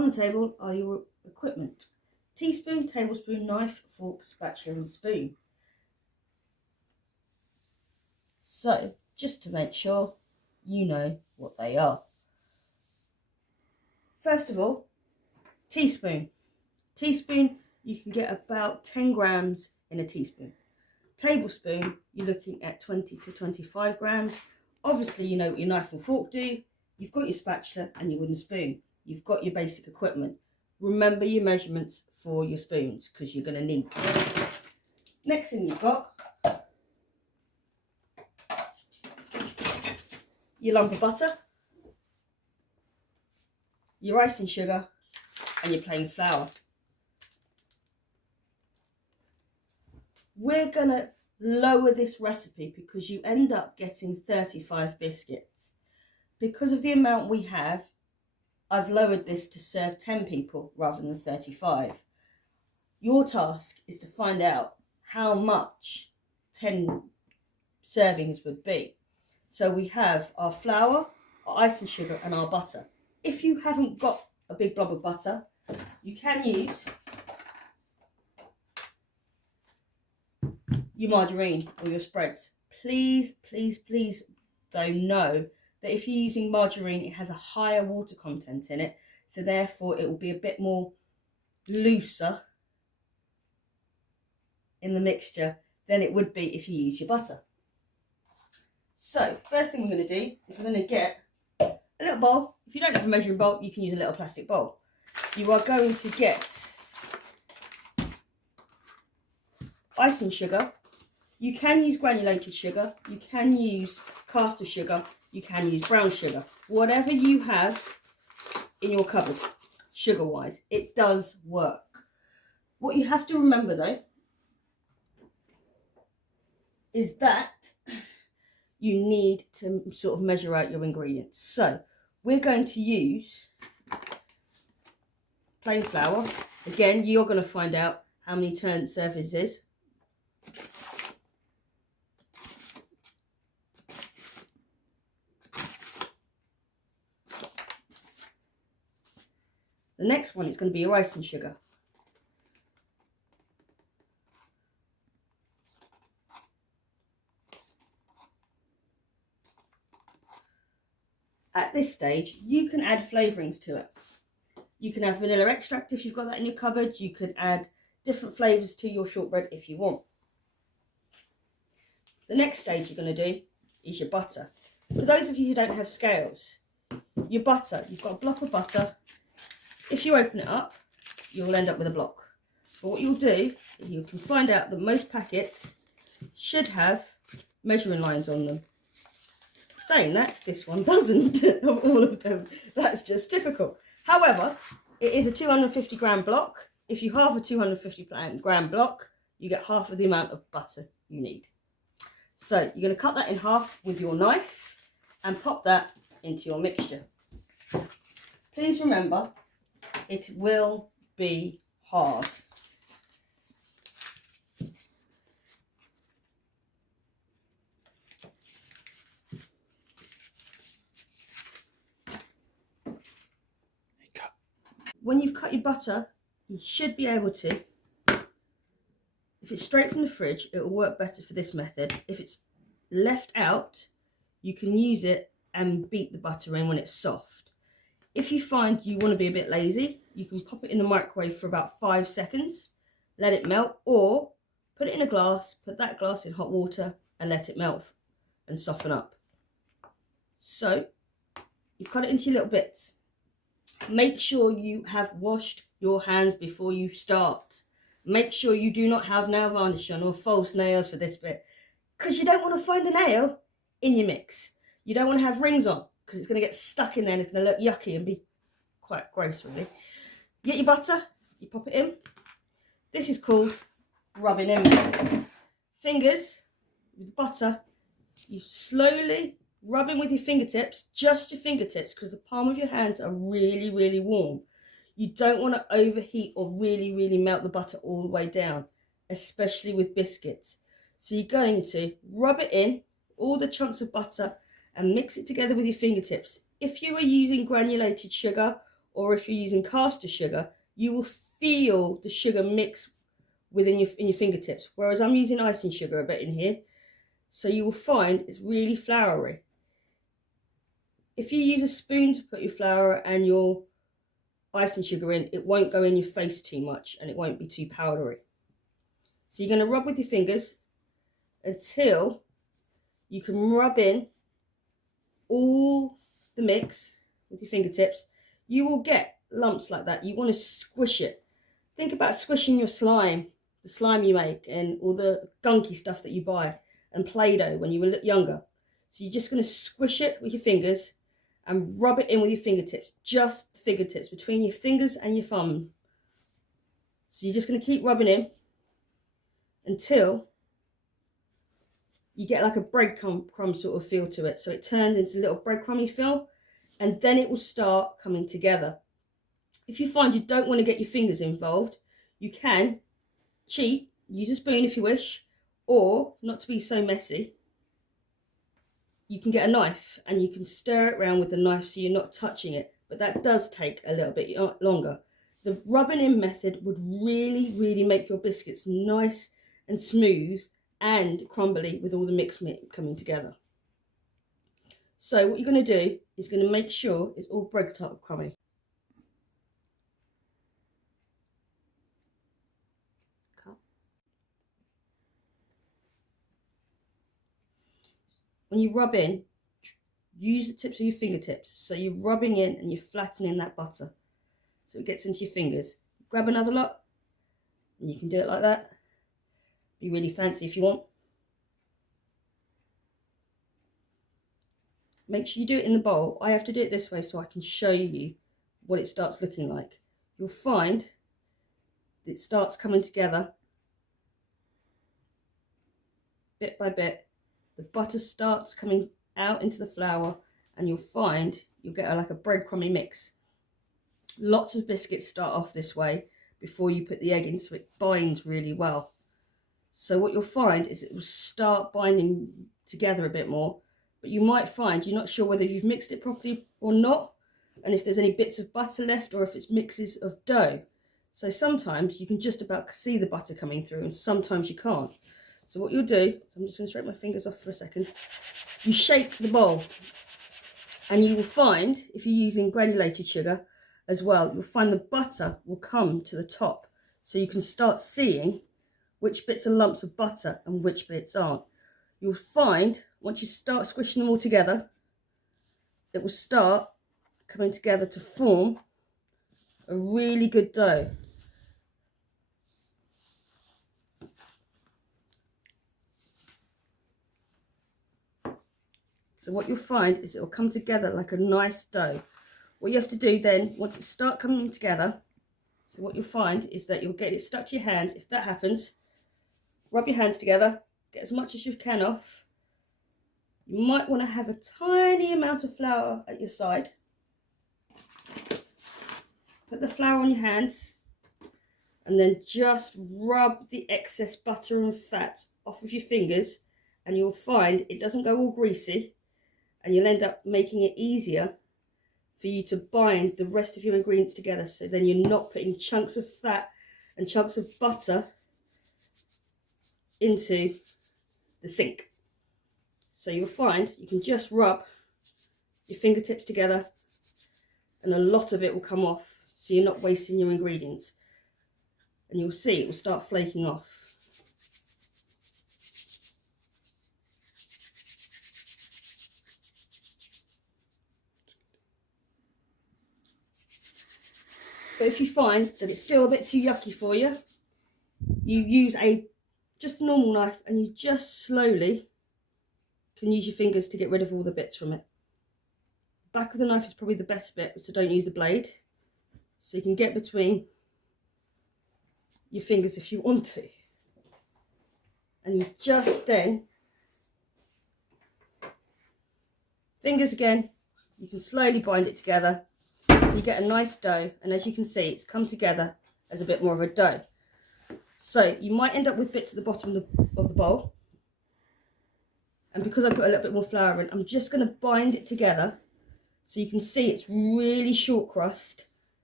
On the table are your equipment: teaspoon, tablespoon, knife, fork, spatula and spoon. So just to make sure you know what they are. First of all, teaspoon. Teaspoon, you can get about 10 grams in a teaspoon. Tablespoon, you're looking at 20 to 25 grams. Obviously, you know what your knife and fork do. You've got your spatula and your wooden spoon. You've got your basic equipment. Remember your measurements for your spoons because you're going to need them. Next thing you've got, your lump of butter, your icing sugar and your plain flour. We're going to lower this recipe because you end up getting 35 biscuits. Because of the amount we have, I've lowered this to serve 10 people rather than 35. Your task is to find out how much 10 servings would be. So we have our flour, our icing sugar and our butter. If you haven't got a big blob of butter, you can use your margarine or your spreads. Please, please, please don't know that if you're using margarine, it has a higher water content in it. So therefore it will be a bit more looser in the mixture than it would be if you use your butter. So first thing we're going to do is we're going to get a little bowl. If you don't have a measuring bowl, you can use a little plastic bowl. You are going to get icing sugar. You can use granulated sugar, you can use caster sugar, you can use brown sugar. Whatever you have in your cupboard, sugar-wise, it does work. What you have to remember though, is that you need to sort of measure out your ingredients. So we're going to use plain flour. Again, you're going to find out how many servings is. The next one is going to be your icing sugar. At this stage, you can add flavourings to it. You can have vanilla extract if you've got that in your cupboard. You could add different flavours to your shortbread if you want. The next stage you're going to do is your butter. For those of you who don't have scales, your butter, you've got a block of butter. If you open it up, you'll end up with a block. But what you'll do is you can find out that most packets should have measuring lines on them. Saying that, this one doesn't of all of them. That's just typical. However, it is a 250 gram block. If you halve a 250 gram block, you get half of the amount of butter you need. So you're going to cut that in half with your knife and pop that into your mixture. Please remember, it will be hard. When you've cut your butter, you should be able to, if it's straight from the fridge, it will work better for this method. If it's left out, you can use it and beat the butter in when it's soft. If you find you want to be a bit lazy, you can pop it in the microwave for about 5 seconds, let it melt, or put it in a glass, put that glass in hot water and let it melt and soften up. So you've cut it into your little bits. Make sure you have washed your hands before you start. Make sure you do not have nail varnish on or false nails for this bit, because you don't want to find a nail in your mix. You don't want to have rings on because it's going to get stuck in there and it's going to look yucky and be quite gross really. You get your butter, you pop it in. This is called rubbing in. Fingers with butter, you slowly rubbing with your fingertips, just your fingertips, because the palm of your hands are really, really warm. You don't want to overheat or really, really melt the butter all the way down, especially with biscuits. So you're going to rub it in, all the chunks of butter, and mix it together with your fingertips. If you are using granulated sugar or if you're using caster sugar, you will feel the sugar mix in your fingertips. Whereas I'm using icing sugar a bit in here, so you will find it's really floury. If you use a spoon to put your flour and your icing sugar in, it won't go in your face too much and it won't be too powdery. So you're going to rub with your fingers until you can rub in all the mix with your fingertips. You will get lumps like that. You want to squish it. Think about squishing your slime, the slime you make and all the gunky stuff that you buy and Play-Doh when you were younger. So you're just going to squish it with your fingers and rub it in with your fingertips, just the fingertips, between your fingers and your thumb. So you're just going to keep rubbing in until you get like a breadcrumb sort of feel to it. So it turns into a little breadcrumby feel, and then it will start coming together. If you find you don't want to get your fingers involved, you can cheat, use a spoon if you wish, or not to be so messy, you can get a knife and you can stir it around with the knife so you're not touching it, but that does take a little bit longer. The rubbing in method would really make your biscuits nice and smooth and crumbly with all the mix coming together. So what you're going to do is going to make sure it's all breadcrumby. When you rub in, use the tips of your fingertips. So you're rubbing in and you're flattening that butter so it gets into your fingers. Grab another lot and you can do it like that. Be really fancy if you want. Make sure you do it in the bowl. I have to do it this way so I can show you what it starts looking like. You'll find it starts coming together bit by bit. The butter starts coming out into the flour and you'll find you'll get like a breadcrumby mix. Lots of biscuits start off this way before you put the egg in so it binds really well. So what you'll find is it will start binding together a bit more, but you might find you're not sure whether you've mixed it properly or not, and if there's any bits of butter left or if it's mixes of dough. So sometimes you can just about see the butter coming through and sometimes you can't. So what you'll do, I'm just going to scrape my fingers off for a second, you shake the bowl and you will find, if you're using granulated sugar as well, you'll find the butter will come to the top. So you can start seeing which bits are lumps of butter and which bits aren't. You'll find, once you start squishing them all together, it will start coming together to form a really good dough. So what you'll find is it will come together like a nice dough. What you have to do then, once it starts coming together, so what you'll find is that you'll get it stuck to your hands. If that happens, rub your hands together, get as much as you can off. You might want to have a tiny amount of flour at your side. Put the flour on your hands and then just rub the excess butter and fat off of your fingers, and you'll find it doesn't go all greasy, and you'll end up making it easier for you to bind the rest of your ingredients together, so then you're not putting chunks of fat and chunks of butter into the sink. So you'll find you can just rub your fingertips together and a lot of it will come off, so you're not wasting your ingredients, and you'll see it will start flaking off. But if you find that it's still a bit too yucky for you, you use just a normal knife and you just slowly can use your fingers to get rid of all the bits from it. The back of the knife is probably the best bit, so don't use the blade. So you can get between your fingers if you want to. And you just then, fingers again, you can slowly bind it together. So you get a nice dough, and as you can see, it's come together as a bit more of a dough. So you might end up with bits at the bottom of the bowl. And because I put a little bit more flour in, I'm just going to bind it together so you can see it's really short crust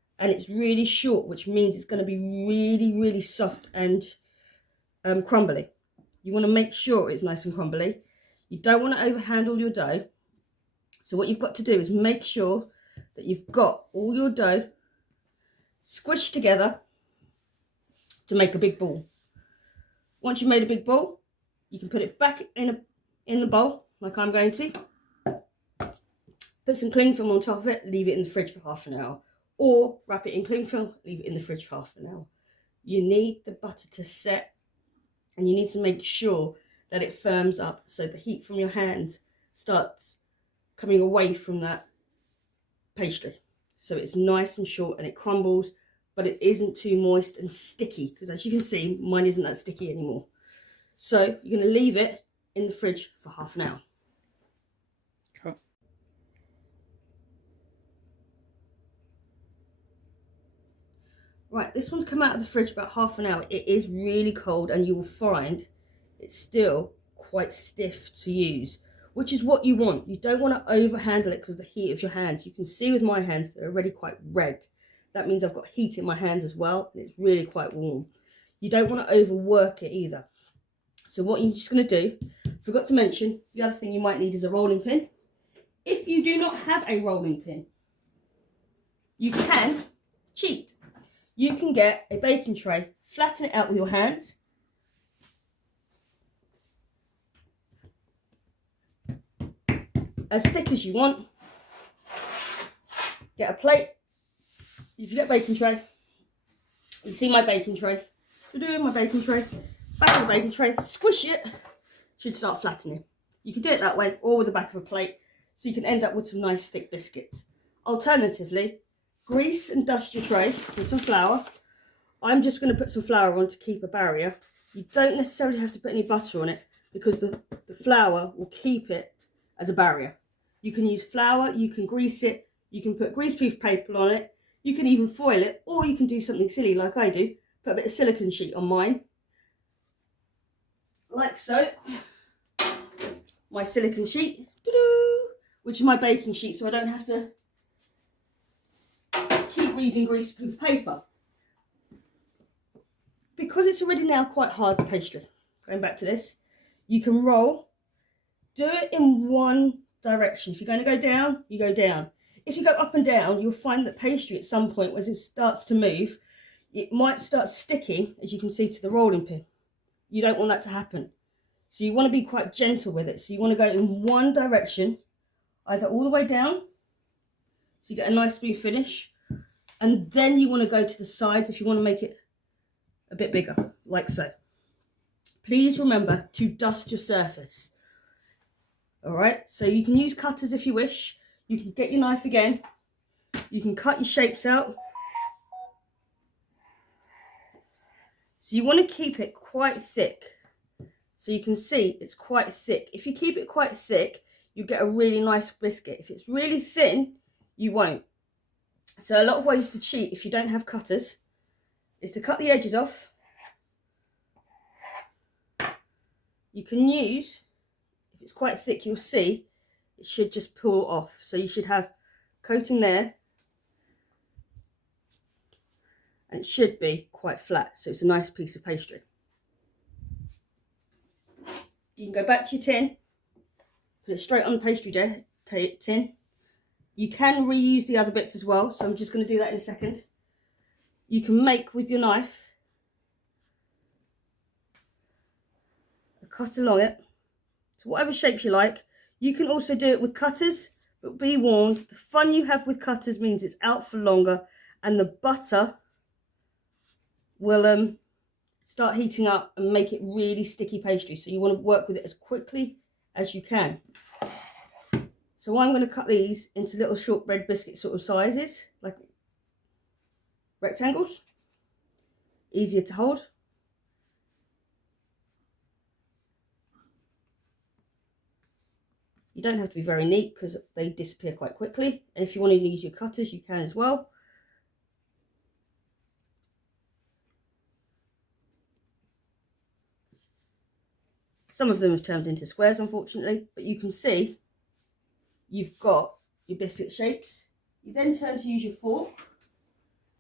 and it's really short, which means it's going to be really, really soft and crumbly. You want to make sure it's nice and crumbly. You don't want to overhandle your dough. So what you've got to do is make sure that you've got all your dough squished together to make a big ball. Once you've made a big ball, you can put it back in the bowl, like I'm going to. Put some cling film on top of it, leave it in the fridge for half an hour. Or wrap it in cling film, leave it in the fridge for half an hour. You need the butter to set, and you need to make sure that it firms up so the heat from your hands starts coming away from that pastry. So it's nice and short and it crumbles, but it isn't too moist and sticky, because as you can see, mine isn't that sticky anymore. So you're going to leave it in the fridge for half an hour. Okay. Right, this one's come out of the fridge about half an hour. It is really cold, and you will find it's still quite stiff to use, which is what you want. You don't want to overhandle it because of the heat of your hands. You can see with my hands, they're already quite red. That means I've got heat in my hands as well, and it's really quite warm. You don't want to overwork it either. So what you're just going to do, forgot to mention, the other thing you might need is a rolling pin. If you do not have a rolling pin, you can cheat. You can get a baking tray, flatten it out with your hands, as thick as you want. Get a plate. If you get a baking tray, you see my baking tray. My baking tray, back of the baking tray, squish it, should start flattening. You can do it that way or with the back of a plate, so you can end up with some nice thick biscuits. Alternatively, grease and dust your tray with some flour. I'm just going to put some flour on to keep a barrier. You don't necessarily have to put any butter on it, because the flour will keep it as a barrier. You can use flour, you can grease it, you can put greaseproof paper on it, you can even foil it, or you can do something silly like I do, put a bit of silicone sheet on mine, like so. My silicone sheet, which is my baking sheet, so I don't have to keep using greaseproof paper. Because it's already now quite hard pastry, going back to this, you can roll, do it in one direction. If you're going to go down, you go down. If you go up and down, you'll find that pastry at some point, as it starts to move, it might start sticking, as you can see, to the rolling pin. You don't want that to happen. So you want to be quite gentle with it. So you want to go in one direction, either all the way down, so you get a nice smooth finish, and then you want to go to the sides if you want to make it a bit bigger, like so. Please remember to dust your surface. All right, so you can use cutters if you wish. You can get your knife again. You can cut your shapes out. So you want to keep it quite thick. So you can see it's quite thick. If you keep it quite thick, you get a really nice biscuit. If it's really thin, you won't. So a lot of ways to cheat if you don't have cutters is to cut the edges off. You can use, if it's quite thick, you'll see it should just pull off. So you should have coating there, and it should be quite flat, so it's a nice piece of pastry. You can go back to your tin, put it straight on the pastry tin. You can reuse the other bits as well, so I'm just going to do that in a second. You can make with your knife a cut along it to whatever shapes you like. You can also do it with cutters, but be warned, the fun you have with cutters means it's out for longer, and the butter will start heating up and make it really sticky pastry. So you want to work with it as quickly as you can. So I'm going to cut these into little shortbread biscuit sort of sizes, like rectangles, easier to hold. You don't have to be very neat because they disappear quite quickly. And if you want to use your cutters, you can as well. Some of them have turned into squares, unfortunately, but you can see you've got your biscuit shapes. You then turn to use your fork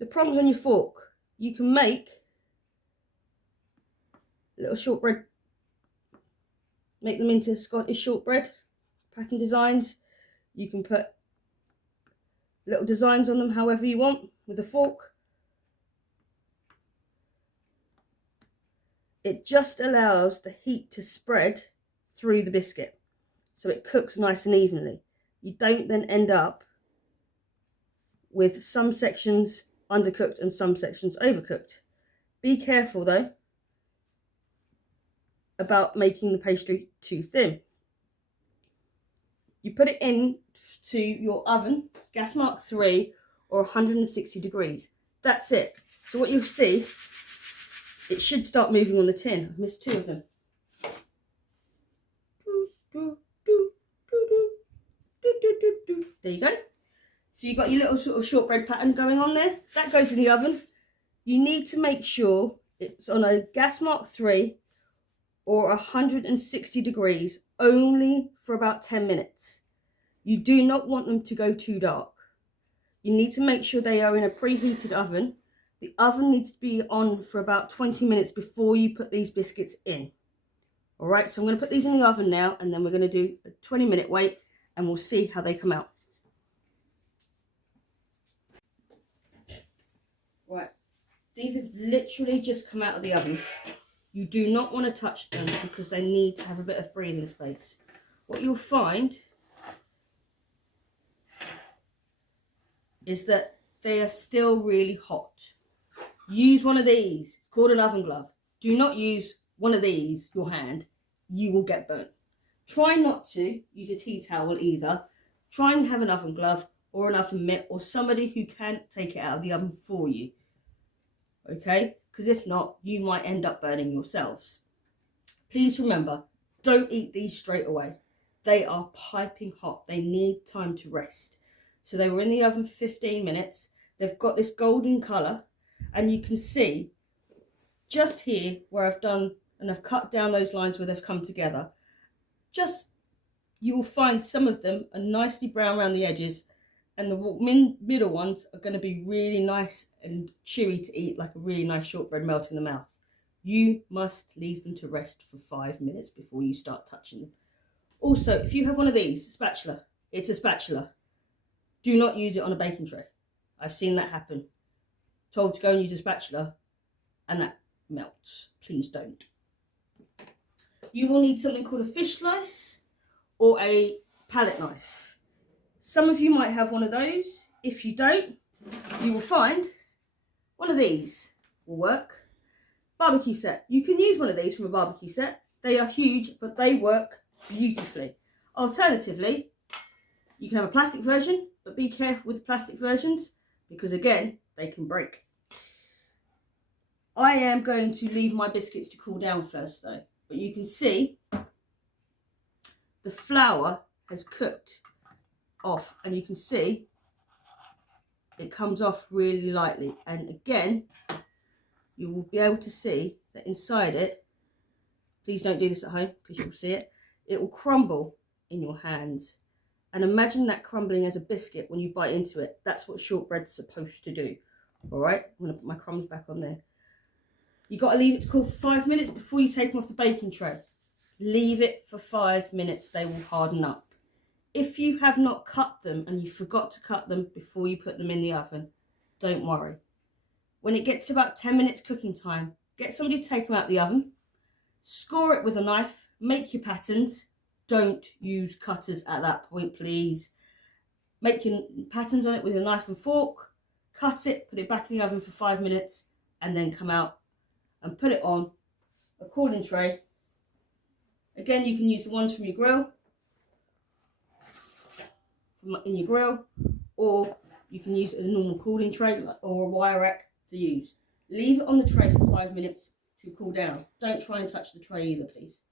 the prongs on your fork, you can make little shortbread, make them into Scottish shortbread pattern designs. You can put little designs on them however you want with a fork. It just allows the heat to spread through the biscuit so it cooks nice and evenly. You don't then end up with some sections undercooked and some sections overcooked. Be careful though about making the pastry too thin. You put it in to your oven, gas mark 3 or 160 degrees. That's it. So what you'll see, it should start moving on the tin. I missed 2 of them. There you go. So you've got your little sort of shortbread pattern going on there. That goes in the oven. You need to make sure it's on a gas mark 3 or 160 degrees only for about 10 minutes. You do not want them to go too dark. You need to make sure they are in a preheated oven. The oven needs to be on for about 20 minutes before you put these biscuits in. All right, so I'm going to put these in the oven now, and then we're going to do a 20-minute wait, and we'll see how they come out. Right, these have literally just come out of the oven. You do not want to touch them because they need to have a bit of breathing space. What you'll find is that they are still really hot. Use one of these. It's called an oven glove. Do not use one of these, your hand. You will get burnt. Try not to use a tea towel either. Try and have an oven glove or an oven mitt or somebody who can take it out of the oven for you. Okay? Because if not, you might end up burning yourselves. Please remember, don't eat these straight away. They are piping hot. They need time to rest. So they were in the oven for 15 minutes. They've got this golden colour, and you can see just here where I've done, and I've cut down those lines where they've come together. Just, you will find some of them are nicely brown around the edges, and the middle ones are going to be really nice and chewy to eat, like a really nice shortbread melt in the mouth. You must leave them to rest for 5 minutes before you start touching them. Also, if you have one of these, spatula, it's a spatula. Do not use it on a baking tray. I've seen that happen. Told to go and use a spatula, and that melts. Please don't. You will need something called a fish slice or a palette knife. Some of you might have one of those. If you don't, you will find one of these will work. Barbecue set. You can use one of these from a barbecue set. They are huge, but they work beautifully. Alternatively, you can have a plastic version, but be careful with the plastic versions because, again, they can break. I am going to leave my biscuits to cool down first, though. But you can see the flour has cooked off, and you can see it comes off really lightly. And again, you will be able to see that inside it, please don't do this at home because you'll see it, it will crumble in your hands. And imagine that crumbling as a biscuit when you bite into it. That's what shortbread's supposed to do. All right, I'm going to put my crumbs back on there. You've got to leave it to cool for 5 minutes before you take them off the baking tray. Leave it for 5 minutes. They will harden up. If you have not cut them and you forgot to cut them before you put them in the oven, don't worry. When it gets to about 10 minutes cooking time, get somebody to take them out of the oven, score it with a knife, make your patterns. Don't use cutters at that point, please. Make your patterns on it with a knife and fork, cut it, put it back in the oven for 5 minutes, and then come out and put it on a cooling tray. Again, you can use the ones from your grill, or you can use a normal cooling tray or a wire rack to use. Leave it on the tray for 5 minutes to cool down. Don't try and touch the tray either, please.